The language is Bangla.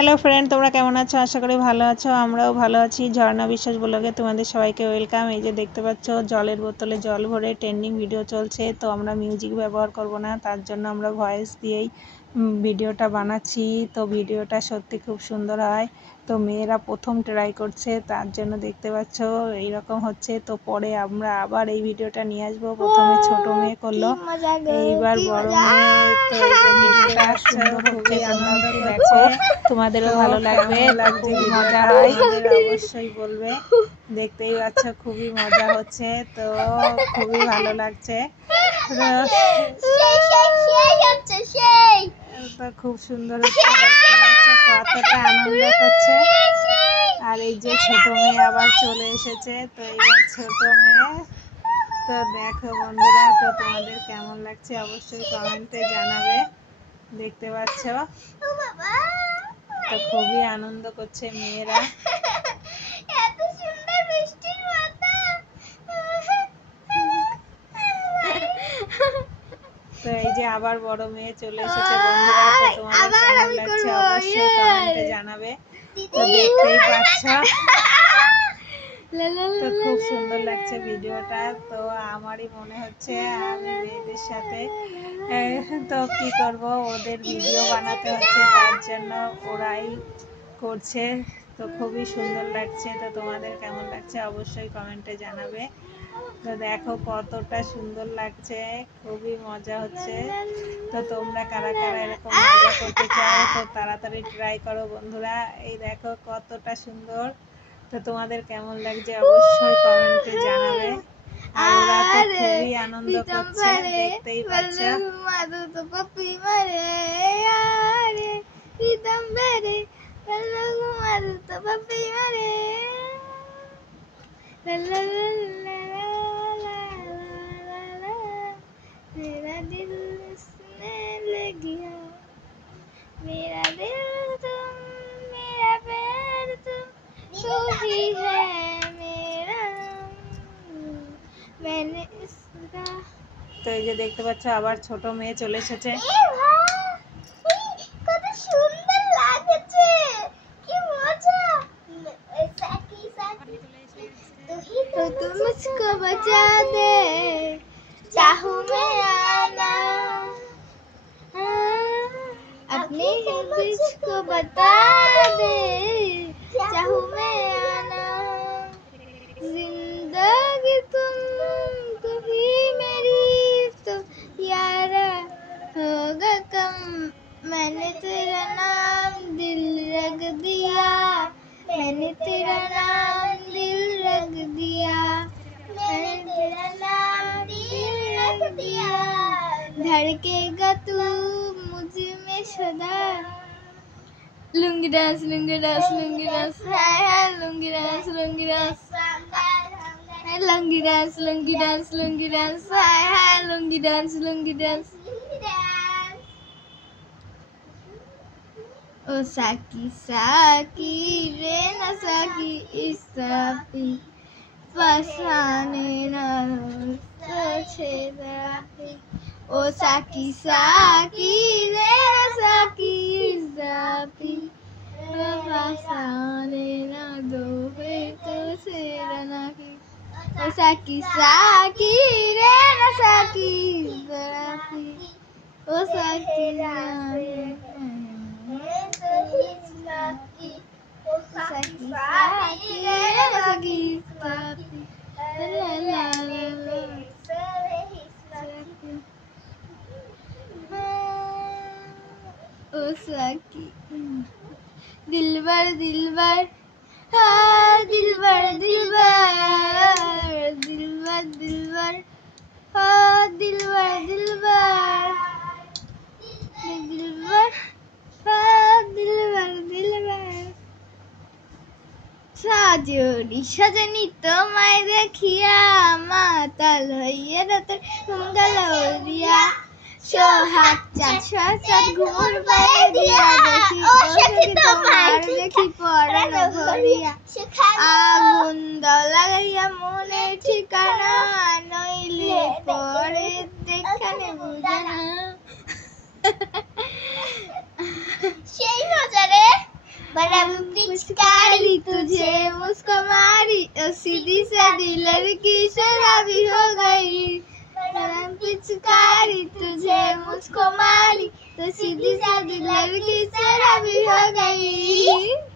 হ্যালো ফ্রেন্ড, তোমরা কেমন আছো? আশা করি ভালো আছো। আমরাও ভালো আছি। ঝর্ণা বিশ্বাস ব্লগে তোমাদের সবাইকে ওয়েলকাম। এই যে দেখতে পাচ্ছ জলের বোতলে জল ভরে ট্রেন্ডিং ভিডিও চলছে। তো আমরা মিউজিক ব্যবহার করব না, তার জন্য আমরা ভয়েস দিয়েই ভিডিওটা বানাচ্ছি। তো ভিডিওটা সত্যি খুব সুন্দর হয়। তো মেয়েরা প্রথম ট্রাই করছে, তার জন্য দেখতে পাচ্ছ এইরকম হচ্ছে। তো পরে আমরা আবার এই ভিডিওটা নিয়ে আসবো। প্রথমে ছোট মেয়ে করলো, এইবার বড় মেয়ে। তো এই যে ভিডিওটা সুন্দর হচ্ছে, আনন্দ দেখো, তোমাদেরও ভালো লাগবে। খুবই মজা হয়, অবশ্যই বলবে। দেখতেই পাচ্ছ খুবই মজা হচ্ছে, তো খুবই ভালো লাগছে। তো খুব সুন্দর হচ্ছে, দেখতে পাচ্ছ কতটা আনন্দ করছে। আর এই যে ছোট মেয়ে আবার চলে এসেছে। তো এইবার ছোট মেয়ে, তো দেখো বন্ধুরা, তো তোমাদের কেমন লাগছে অবশ্যই কমেন্টে জানাবে। দেখতে পাচ্ছ তো খুবই আনন্দ করছে মেয়েরা। তো এই যে আবার বড় মেয়ে চলে এসেছে বন্ধুরা। তো তোমাদের কেমন লাগছে অবশ্যই কমেন্টে জানাবে। তো দেখতেই পাচ্ছ, তো খুব সুন্দর লাগছে ভিডিওটা। তো আমারই মনে হচ্ছে আমি মেয়েদের সাথে তো কি করব, ওদের ভিডিও বানাতে হচ্ছে, তার জন্য ওরাই করছে। তো খুবই সুন্দর লাগছে। তো তোমাদের কেমন লাগছে অবশ্যই কমেন্টে জানাবে। তো দেখো কতটা সুন্দর লাগছে, খুবই মজা হচ্ছে। তো তোমরা কারা কারা এরকম মজা করতে চাও, তো তাড়াতাড়ি ট্রাই করো বন্ধুরা। এই দেখো কতটা সুন্দর। তো তোমাদের কেমন লাগছে অবশ্যই কমেন্টে জানাবে। আর ওরা তো খুবই আনন্দ করছে, দেখতেই পাচ্ছ। मेरा दिल इसने ले गया, मेरा दिल तुम, मेरा पैर तुम, तू ही है मेरा, मैंने इसका। তো এই যে দেখতে পাচ্ছ আবার ছোট মেয়ে চলে এসেছে। কত সুন্দর লাগছে, কি মজা। तो तुम मुझको बचा दे, चाहूं मैं आना, अपने ही मुझको बता दे, चाहूं मैं आना, जिंदगी तुम कभी मेरी तो यारा होगा कम, मैंने तेरा नाम दिल रख दिया, मैंने तेरा नाम दिल रख दिया, मैंने तेरा नाम दिल रख दिया, धड़केगा तू मुझ में सदा। Lungi dance, lungi dance, lungi dance, हाय हाय lungi dance, lungi dance, lungi dance, lungi dance, lungi dance, हाय हाय लुंगी डांस, लुंगी डांस। ओ साकी साकी रे ना साकी इस साकी फसाने ना सोचे राही, ओ साकी साकी रे ना साकी इस साकी फसाने ना दो तो से रना की, ओ साकी साकी रे ना साकी इस साकी, ओ साकी साकी दिलबर दिलबर हाँ दिलबर दिलबर दिलबर दिलबर हाँ दिलबर दिलबर दिलबर हाँ दिलबर दिलबर সাজনি সাজনি তোমায় দেখিয়া মাতাল হইয়া রাতের ঘুমগাল উড়িয়া, সোহাগ চাঁদ চাঁদ ঘুমুর পায়ে দিয়া দেখি, ও সখী তোমার দেখি পরানো ভরিয়া, আগুন দাও লাগাইয়া মনে ঠিকানা, নইলে পরে দেখানে বুঝানা। সেই মজা রে। पिचकारी तुझे मुझको मारी, और सीधी सादी लड़की शराबी हो गई। पिचकारी तुझे मुझको मारी, तो सीधी सादी लड़की शराबी हो गई।